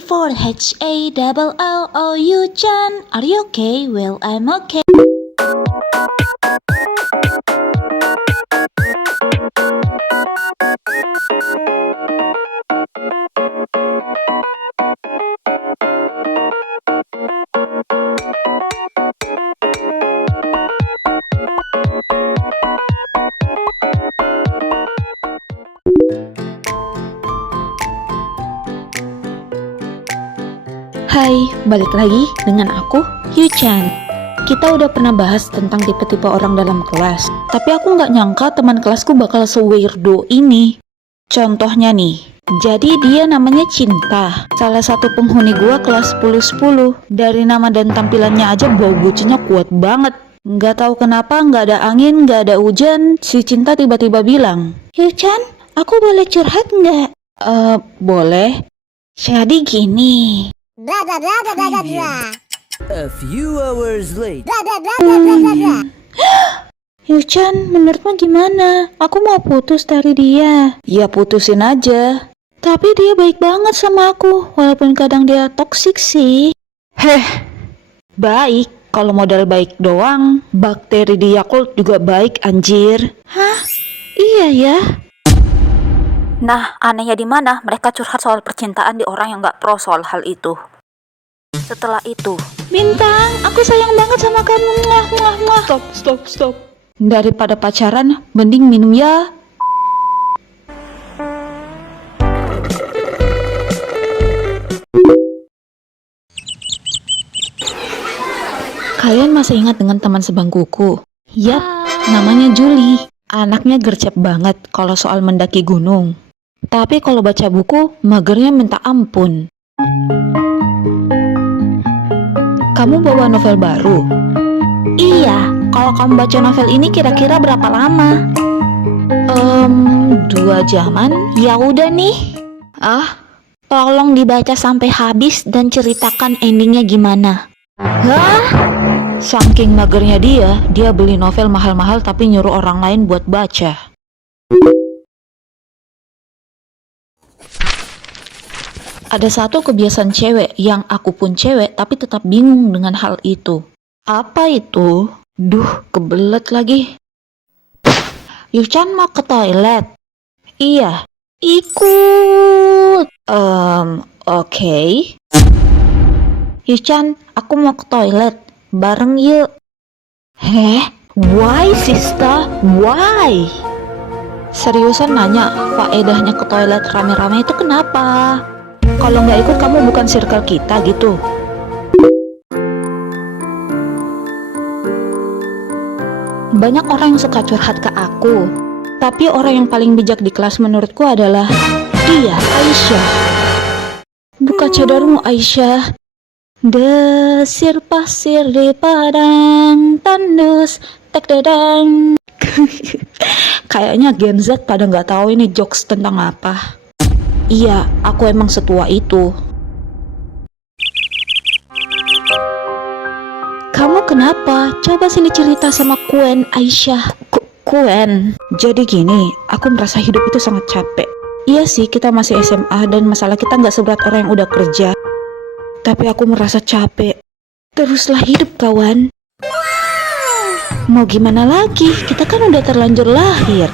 for H-A-L-L-O-U Chan. Are you okay? Well, I'm okay. Hai, balik lagi dengan aku, Yu-chan. Kita udah pernah bahas tentang tipe-tipe orang dalam kelas, tapi aku nggak nyangka teman kelasku bakal se-weirdo ini. Contohnya nih, jadi dia namanya Cinta, salah satu penghuni gua kelas 10-10. Dari nama dan tampilannya aja bau bucinya kuat banget. Nggak tahu kenapa, nggak ada angin, nggak ada hujan, si Cinta tiba-tiba bilang, "Yu-chan, aku boleh curhat nggak?" Boleh. Jadi gini. A few hours late. Yu-chan, menurutmu gimana? Aku mau putus dari dia. Ya putusin aja. Tapi dia baik banget sama aku, walaupun kadang dia toksik sih. Baik. Kalau modal baik doang, bakteri di Yakult juga baik, anjir. Hah? Iya ya? Nah, anehnya di mana mereka curhat soal percintaan di orang yang gak pro soal hal itu. Setelah itu, Bintang, aku sayang banget sama kamu. Muah, muah, muah. Stop. Daripada pacaran, mending minum ya. Kalian masih ingat dengan teman sebangkuku? Yap, namanya Julie. Anaknya gercep banget kalau soal mendaki gunung. Tapi kalau baca buku, magernya minta ampun. Kamu bawa novel baru? Iya, kalau kamu baca novel ini kira-kira berapa lama? 2 jaman. Ya udah nih. Tolong dibaca sampai habis dan ceritakan endingnya gimana. Hah? Saking magernya dia beli novel mahal-mahal tapi nyuruh orang lain buat baca. Ada satu kebiasaan cewek yang aku pun cewek tapi tetap bingung dengan hal itu. Apa itu? Duh, kebelet lagi. Yu-chan mau ke toilet? Iya. Ikut. Oke. Yu-chan, aku mau ke toilet. Bareng yuk. Why, sister? Why? Seriusan nanya, faedahnya ke toilet rame-rame itu kenapa? Kalau nggak ikut kamu bukan circle kita gitu. Banyak orang yang suka curhat ke aku, tapi orang yang paling bijak di kelas menurutku adalah dia, Aisyah. Buka cadarmu, Aisyah. Desir pasir di padang tandus tek dedang. Kayaknya Gen Z pada nggak tahu ini jokes tentang apa. Iya, aku emang setua itu. Kamu kenapa? Coba sini cerita sama Kuen, Aisyah. Kuen. Jadi gini, aku merasa hidup itu sangat capek. Iya sih, kita masih SMA dan masalah kita nggak seberat orang yang udah kerja. Tapi aku merasa capek. Teruslah hidup, kawan. Mau gimana lagi? Kita kan udah terlanjur lahir.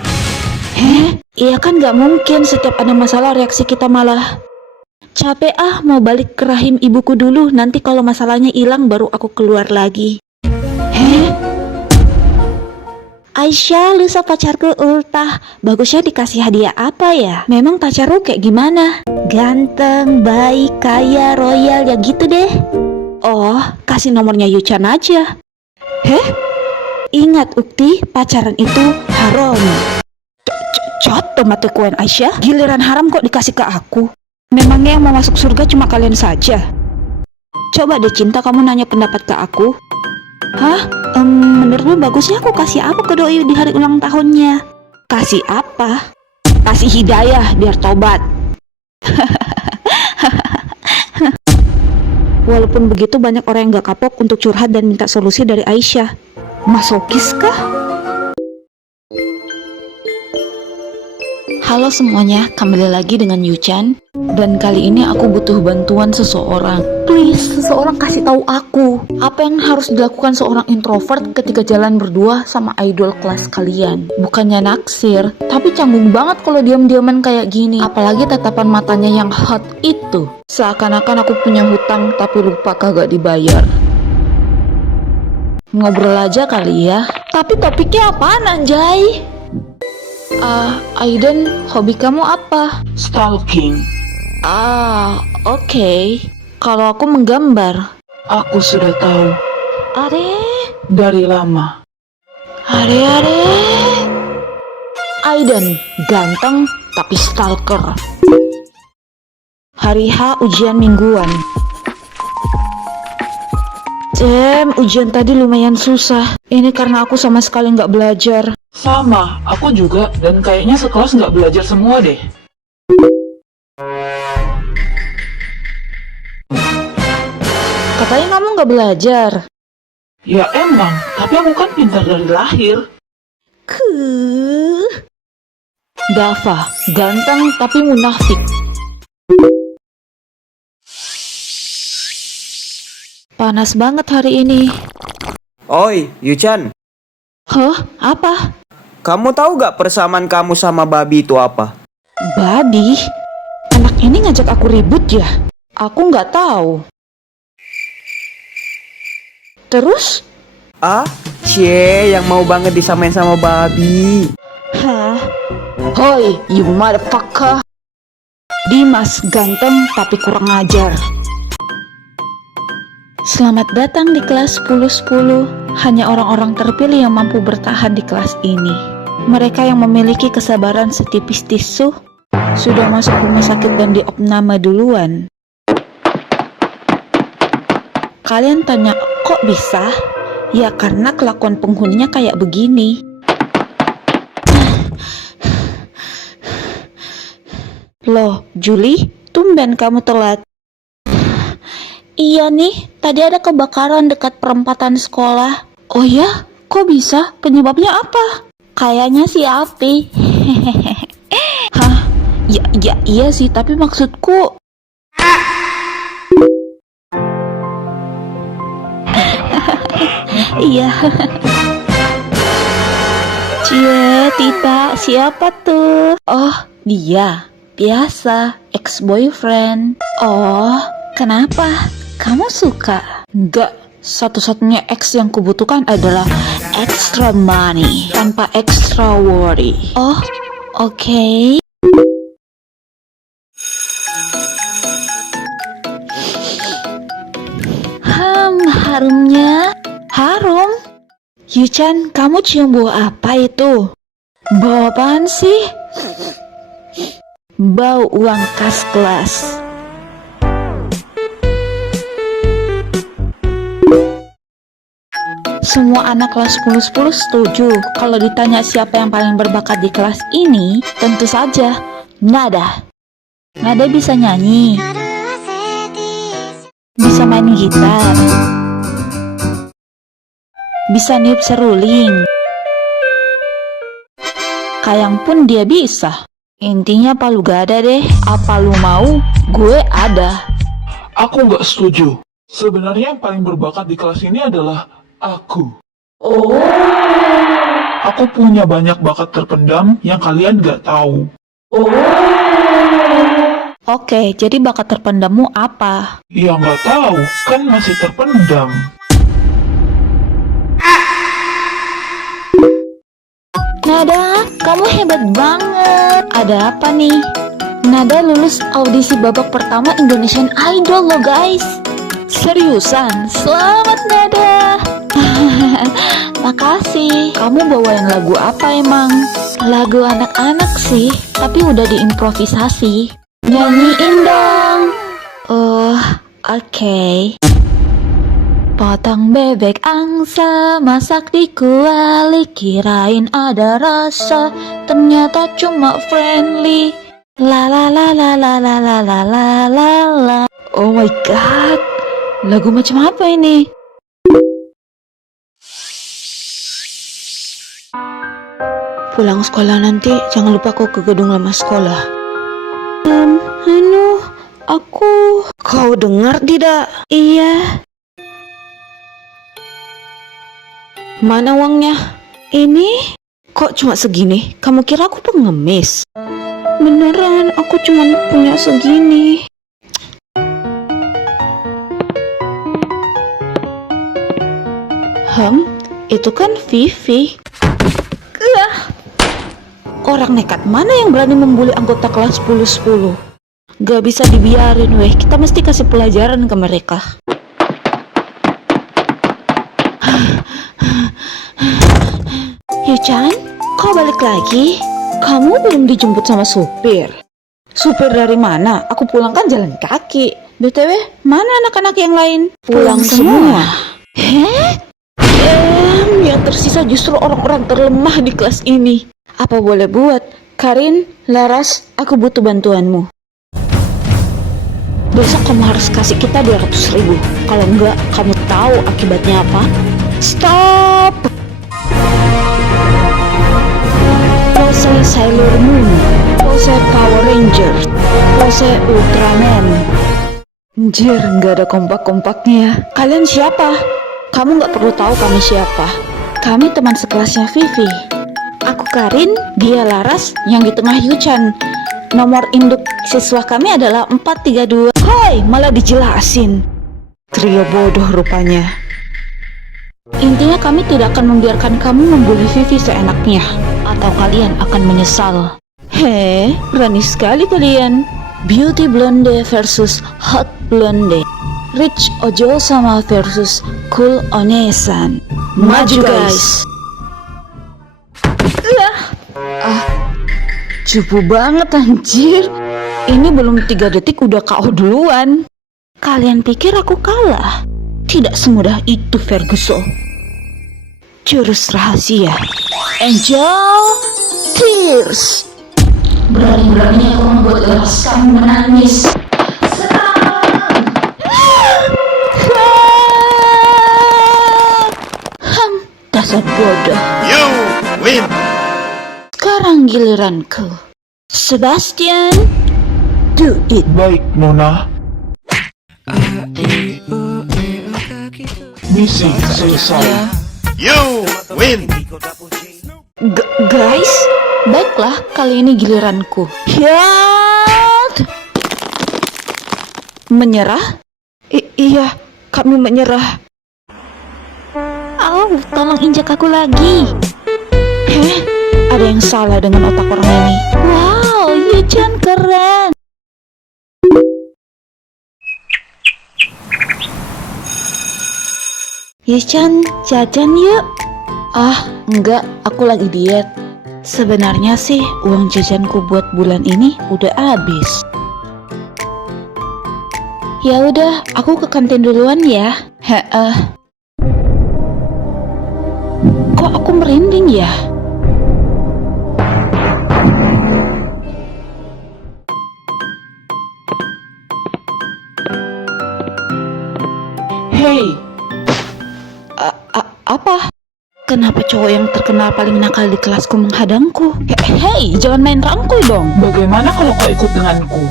Iya kan gak mungkin setiap ada masalah reaksi kita malah capek mau balik ke rahim ibuku dulu, nanti kalau masalahnya hilang baru aku keluar lagi. Aisyah, lusa pacarku ultah. Bagusnya dikasih hadiah apa ya? Memang pacarku kayak gimana? Ganteng, baik, kaya, royal, ya gitu deh. Oh, kasih nomornya Yu-chan aja. Ingat Ukti, pacaran itu haram. Coto mata Kuen, Aisyah. Giliran haram kok dikasih ke aku. Memangnya yang mau masuk surga cuma kalian saja? Coba deh Cinta, kamu nanya pendapat ke aku. Menurutmu bagusnya aku kasih apa ke doi di hari ulang tahunnya? Kasih apa? Kasih hidayah biar tobat. Walaupun begitu banyak orang yang gak kapok untuk curhat dan minta solusi dari Aisyah. Masokis kah? Halo semuanya, kembali lagi dengan Yu-chan. Dan kali ini aku butuh bantuan seseorang. Please, seseorang kasih tahu aku apa yang harus dilakukan seorang introvert ketika jalan berdua sama idol kelas kalian. Bukannya naksir, tapi canggung banget kalau diam-diaman kayak gini. Apalagi tatapan matanya yang hot itu. Seakan-akan aku punya hutang tapi lupa kagak dibayar. Ngobrol aja kali ya. Tapi topiknya apaan anjay? Aiden, hobi kamu apa? Stalking. Oke. Kalau aku menggambar. Aku sudah tahu Are, dari lama. are. Aiden, ganteng tapi stalker. Hari H ujian mingguan. Ujian tadi lumayan susah. Ini karena aku sama sekali nggak belajar. Sama, aku juga. Dan kayaknya sekelas nggak belajar semua deh. Katanya kamu nggak belajar. Ya emang, tapi aku kan pintar dari lahir. Dava, ganteng tapi munafik. Panas banget hari ini. Oi, Yuchan, Hah? Apa? kamu tahu gak persamaan kamu sama babi itu apa? Babi? Anak ini ngajak aku ribut ya? Aku nggak tahu. Terus? Cie, yang mau banget disamain sama babi. Hah? Hoi, you motherfucker. Dimas ganteng tapi kurang ajar. Selamat datang di kelas 10-10. Hanya orang-orang terpilih yang mampu bertahan di kelas ini. Mereka yang memiliki kesabaran setipis tisu sudah masuk rumah sakit dan diopname duluan. Kalian tanya, kok bisa? Ya karena kelakuan penghuninya kayak begini. Loh, Julie, tumben kamu telat. Iya nih, tadi ada kebakaran dekat perempatan sekolah. Oh ya? Kok bisa? Penyebabnya apa? Kayaknya sih api. Hah? Iya sih, tapi maksudku... Iya. Cie, Tita, siapa tuh? Oh, dia. Biasa, ex-boyfriend. Oh, kenapa? Kamu suka? Enggak, satu-satunya ex yang kubutuhkan adalah extra money tanpa extra worry. Oh, oke. Harumnya. Harum? Yuchan, kamu cium bau apa itu? Bau apaan sih? Bau uang kas kelas. Semua anak kelas 10-10 setuju. Kalau ditanya siapa yang paling berbakat di kelas ini, tentu saja Nada. Nada bisa nyanyi, bisa main gitar, bisa niup seruling. Kayang pun dia bisa. Intinya palu gak ada deh. Apa lu mau? Gue ada. Aku nggak setuju. Sebenarnya yang paling berbakat di kelas ini adalah aku. Oh. Aku punya banyak bakat terpendam yang kalian nggak tahu. Oke, jadi bakat terpendammu apa? Ya nggak tahu, kan masih terpendam. Nada, kamu hebat banget. Ada apa nih? Nada lulus audisi babak pertama Indonesian Idol loh guys. Seriusan, selamat Nada. Makasih. Kamu bawain lagu apa emang? Lagu anak-anak sih, tapi udah diimprovisasi. Nyanyiin dong. Oke. Potong bebek angsa, masak di kuali, kirain ada rasa, ternyata cuma friendly. La la la la la la la la la la la. Oh my god, lagu macam apa ini? Pulang sekolah nanti jangan lupa kok ke gedung lama sekolah. aku... Kau dengar tidak? Iya. Mana uangnya? Ini? Kok cuma segini? Kamu kira aku pengemis? Beneran, aku cuma punya segini. Itu kan Vivi. Orang nekat mana yang berani membuli anggota kelas 10-10? Gak bisa dibiarin weh, kita mesti kasih pelajaran ke mereka. Yuchan, kau balik lagi? Kamu belum dijemput sama supir? Supir dari mana? Aku pulang kan jalan kaki. BTW, mana anak-anak yang lain? Pulang semua. Yang tersisa justru orang-orang terlemah di kelas ini. Apa boleh buat? Karin, Laras, aku butuh bantuanmu. Besok kamu harus kasih kita 200.000. Kalau enggak, kamu tahu akibatnya apa? Stop! Pose Sailor Moon, pose Power Ranger, pose Ultraman. Anjir, nggak ada kompak-kompaknya. Kalian siapa? Kamu nggak perlu tahu kami siapa. Kami teman sekelasnya Vivi. Aku Karin, dia Laras, yang di tengah Yuchan. Nomor induk siswa kami adalah 432. Hoi, malah dijelasin. Trio bodoh rupanya. Intinya kami tidak akan membiarkan kamu membuli Vivi seenaknya, atau kalian akan menyesal. Berani sekali kalian. Beauty Blonde versus Hot Blonde. Rich Ojo sama versus Cool Onesan. Maju guys. Cupu banget anjir. Ini belum 3 detik udah KO duluan. Kalian pikir aku kalah? Tidak semudah itu Ferguson. Jurus rahasia Angel Tears. Berani-beraninya kau membuat Laras kamu menangis. Dasar bodoh. You win. Sekarang giliranku. Sebastian, do it. Baik, Nona. Misi selesai. You win. Guys, baiklah, kali ini giliranku. Menyerah? Iya, kami menyerah. Tolong injak aku lagi. Ada yang salah dengan otak orang ini. Wow, Yuchan keren. Yuchan, jajan yuk. Enggak, aku lagi diet. Sebenarnya sih uang jajanku buat bulan ini udah habis. Ya udah, aku ke kantin duluan ya. Kok aku merinding ya? Hey, Apa? Kenapa cowok yang terkenal paling nakal di kelasku menghadangku? Hei, jangan main rangkul dong. bagaimana kalau kau ikut denganku?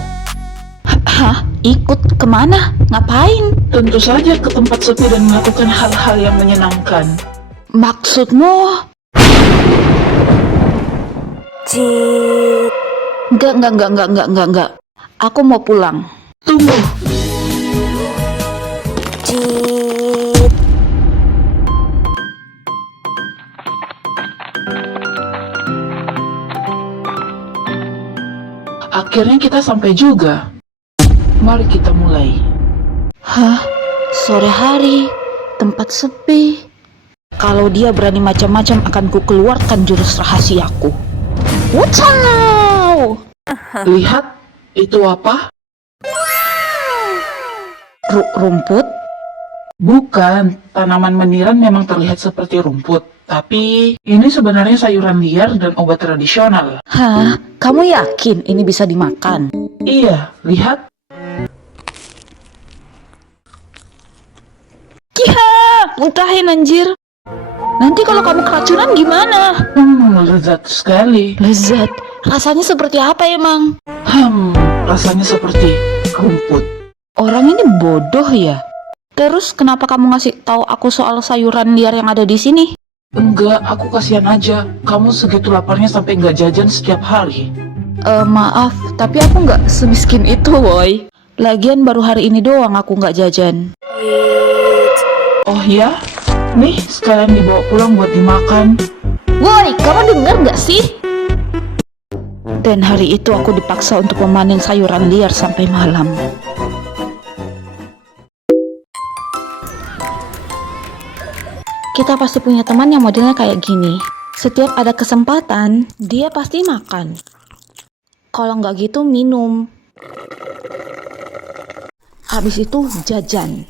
Hah? Ikut kemana? Ngapain? Tentu saja ke tempat sepi dan melakukan hal-hal yang menyenangkan. Maksudmu? Cit. Enggak. Aku mau pulang. Tunggu. Cit. Akhirnya kita sampai juga. Mari kita mulai. Hah? Sore hari, tempat sepi. Kalau dia berani macam-macam akan kukeluarkan jurus rahasiaku. Wow! Lihat, itu apa? Rumput? Bukan, tanaman meniran memang terlihat seperti rumput. Tapi, ini sebenarnya sayuran liar dan obat tradisional. Hah? Kamu yakin ini bisa dimakan? Iya, lihat. Muntahin anjir. Nanti kalau kamu keracunan gimana? Lezat sekali. Lezat? Rasanya seperti apa emang? Rasanya seperti rumput. Orang ini bodoh ya. Terus kenapa kamu ngasih tahu aku soal sayuran liar yang ada di sini? Enggak, aku kasihan aja. Kamu segitu laparnya sampai nggak jajan setiap hari. Maaf, tapi aku nggak semiskin itu, boy. Lagian baru hari ini doang aku nggak jajan. Oh ya? Nih, sekalian dibawa pulang buat dimakan. Woi, kamu dengar nggak sih? Dan hari itu aku dipaksa untuk memanen sayuran liar sampai malam. Kita pasti punya teman yang modelnya kayak gini. Setiap ada kesempatan, dia pasti makan. Kalau nggak gitu, minum. Habis itu jajan.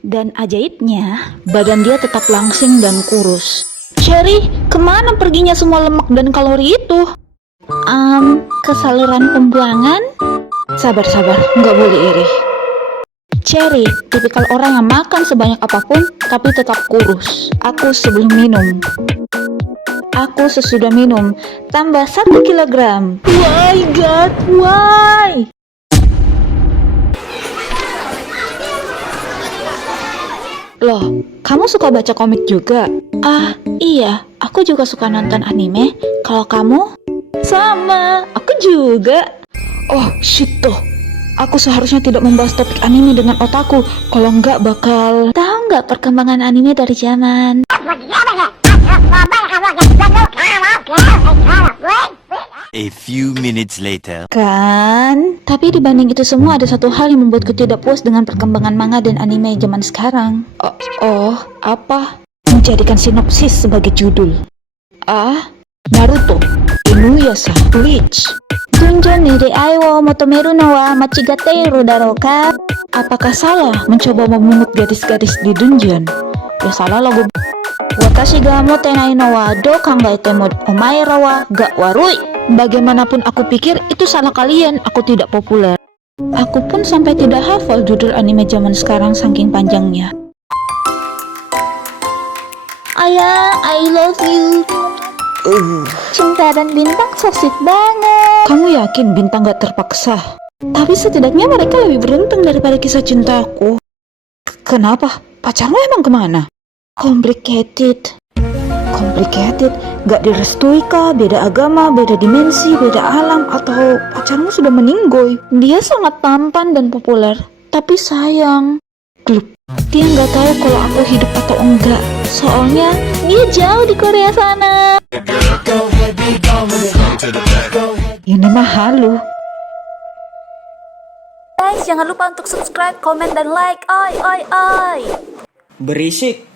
Dan ajaibnya, badan dia tetap langsing dan kurus. Cherry, kemana perginya semua lemak dan kalori itu? Ke saluran pembuangan? Sabar, nggak boleh iri. Cherry, tipikal orang yang makan sebanyak apapun, tapi tetap kurus. Aku sebelum minum. Aku sesudah minum, tambah 1 kilogram. Why God, why? Loh, kamu suka baca komik juga? Ah, iya, aku juga suka nonton anime. Kalau kamu? Sama, aku juga. Oh, shit tuh. Aku seharusnya tidak membahas topik anime dengan otakku. Kalau nggak bakal... Tahu nggak perkembangan anime dari zaman? A few minutes later. Kan? Tapi dibanding itu semua ada satu hal yang membuatku tidak puas dengan perkembangan manga dan anime zaman sekarang. Apa? Menjadikan sinopsis sebagai judul. Naruto, Inuyasha, Bleach. Dungeon ni de aiwo motomeru no wa machigateiru daro ka? Apakah salah mencoba memungut gadis-gadis di dungeon? Ya salah lah gue. Watashi ga motenai no wa do kangaete mo omaera wa ga warui. Bagaimanapun aku pikir itu salah kalian, aku tidak populer. Aku pun sampai tidak hafal judul anime zaman sekarang saking panjangnya. Ayah, I love you. Cinta dan bintang so sweet banget. Kamu yakin bintang gak terpaksa? Tapi setidaknya mereka lebih beruntung daripada kisah cintaku. Kenapa? Pacarmu emang kemana? Complicated, gak direstui kah? Beda agama, beda dimensi, beda alam, atau pacarmu sudah meninggoy? Dia sangat tampan dan populer, tapi sayang, Glup. Dia nggak tahu kalau aku hidup atau enggak. Soalnya dia jauh di Korea sana. Ini mah halu. Guys, jangan lupa untuk subscribe, komen, dan like. Oi. Berisik.